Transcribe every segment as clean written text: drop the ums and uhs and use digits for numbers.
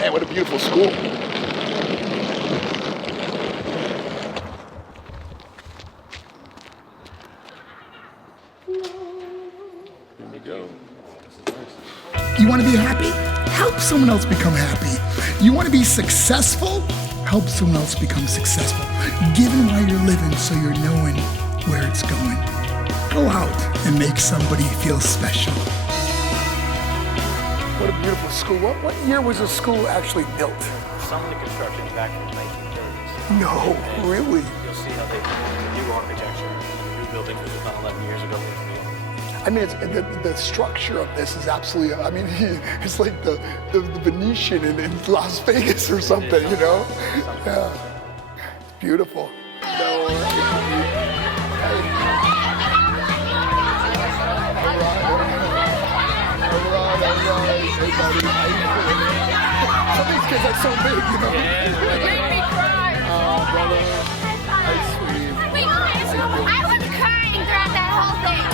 Man, what a beautiful school. You want to be happy? Help someone else become happy. You want to be successful? Help someone else become successful. Giving while you're living so you're knowing where it's going. Go out and make somebody feel special. What a beautiful school. What year was the school actually built? Some of the construction's back from the 1930s. No, really? You'll see how they do architecture. The new building was about 11 years ago. I mean, the structure of this is absolutely, I mean, it's like the Venetian in Las Vegas or something, you know? Yeah. Beautiful. Some of these kids are so big, you know? It made me cry. Oh, brother. Ice cream. I was crying throughout that whole thing.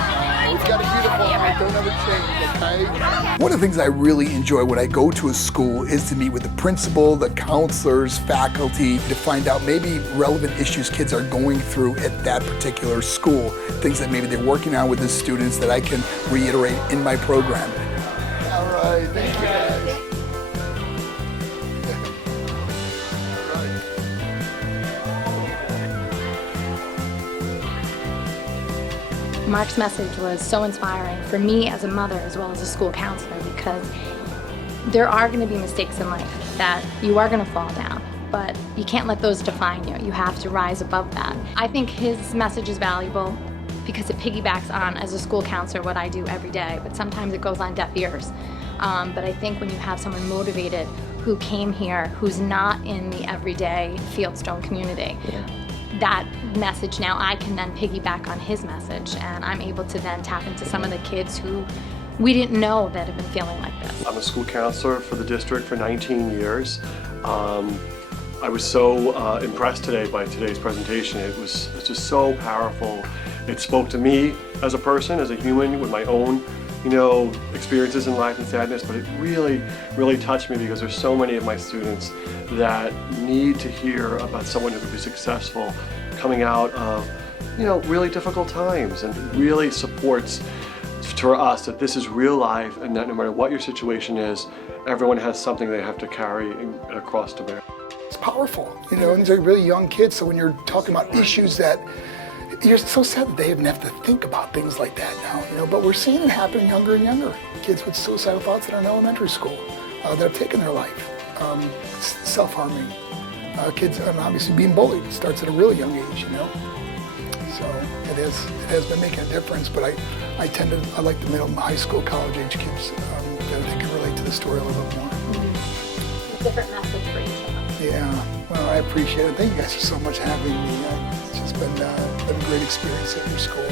We've got a beautiful life, don't ever change, okay? One of the things I really enjoy when I go to a school is to meet with the principal, the counselors, faculty, to find out maybe relevant issues kids are going through at that particular school, things that maybe they're working on with the students that I can reiterate in my program. All right, thank you guys. Marc's message was so inspiring for me as a mother as well as a school counselor, because there are going to be mistakes in life that you are going to fall down, but you can't let those define you. You have to rise above that. I think his message is valuable because it piggybacks on, as a school counselor, what I do every day, but sometimes it goes on deaf ears. But I think when you have someone motivated who came here, who's not in the everyday Fieldstone community, that message now I can then piggyback on his message, and I'm able to then tap into some of the kids who we didn't know that have been feeling like this. I'm a school counselor for the district for 19 years. I was so impressed today by today's presentation. It was just so powerful. It spoke to me as a person, as a human, with my own, experiences in life and sadness, but it really, really touched me because there's so many of my students that need to hear about someone who could be successful coming out of, really difficult times, and really supports for us that this is real life and that no matter what your situation is, everyone has something they have to carry across to bear. It's powerful, and these are really young kids, so when you're talking about issues that, you're so sad that they even have to think about things like that now, but we're seeing it happen younger and younger. Kids with suicidal thoughts that are in elementary school, that have taken their life, self-harming. Kids, and obviously being bullied starts at a really young age, So it has been making a difference, but I like the middle and high school, college age kids that I think can relate to the story a little bit more. Mm-hmm. A different message for each of us. Yeah, well, I appreciate it. Thank you guys so much for having me. It's just been a great experience at your school.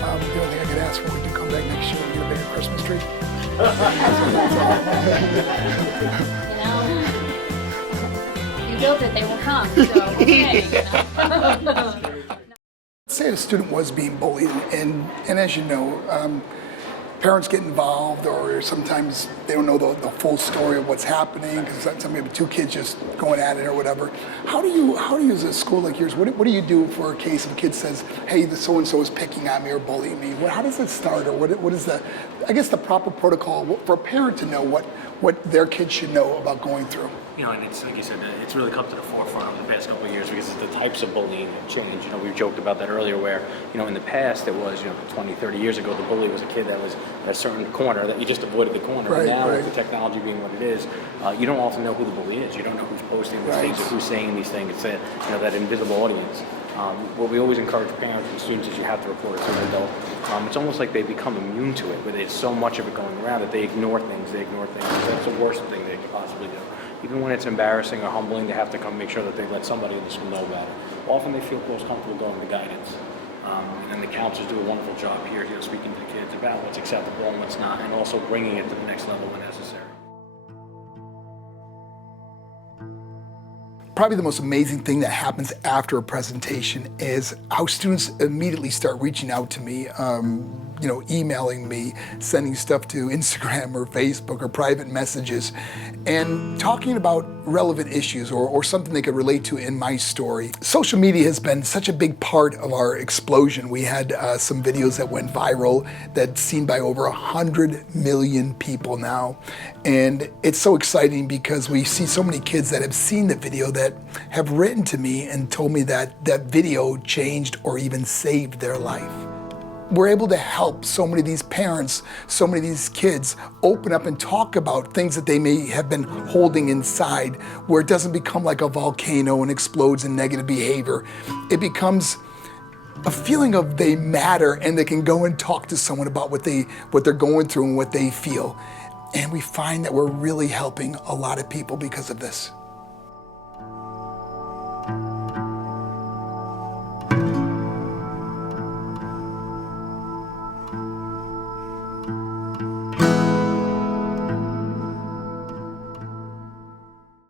The only thing I could ask for when we do come back next year, we get a bigger Christmas tree. You built it, they will come, so okay. Say a student was being bullied, and as you know, parents get involved, or sometimes they don't know the full story of what's happening, because sometimes maybe two kids just going at it or whatever. How do you as a school like yours, what do you do for a case if a kid says, hey, the so-and-so is picking on me or bullying me? How does it start, or what is the proper protocol for a parent to know what their kid should know about going through? And it's like you said, it's really come to the forefront over the past couple of years because the types of bullying have changed. We joked about that earlier where, in the past it was, 20, 30 years ago, the bully was a kid that was at a certain corner that you just avoided the corner. Right, now, right. with the technology being what it is, you don't often know who the bully is. You don't know who's posting these things or who's saying these things. It's that invisible audience. What we always encourage parents and students is you have to report it to an adult. It's almost like they become immune to it, where there's so much of it going around that they ignore things. That's the worst thing they could possibly do. Even when it's embarrassing or humbling, they have to come make sure that they let somebody in the school know about it. Often they feel most comfortable going to guidance. And the counselors do a wonderful job here, speaking to the kids about what's acceptable and what's not, and also bringing it to the next level when necessary. Probably the most amazing thing that happens after a presentation is how students immediately start reaching out to me. emailing me, sending stuff to Instagram or Facebook or private messages, and talking about relevant issues or something they could relate to in my story. Social media has been such a big part of our explosion. We had some videos that went viral that's seen by over 100 million people now. And it's so exciting because we see so many kids that have seen the video that have written to me and told me that that video changed or even saved their life. We're able to help so many of these parents, so many of these kids open up and talk about things that they may have been holding inside, where it doesn't become like a volcano and explodes in negative behavior. It becomes a feeling of they matter and they can go and talk to someone about what they're going through and what they feel. And we find that we're really helping a lot of people because of this.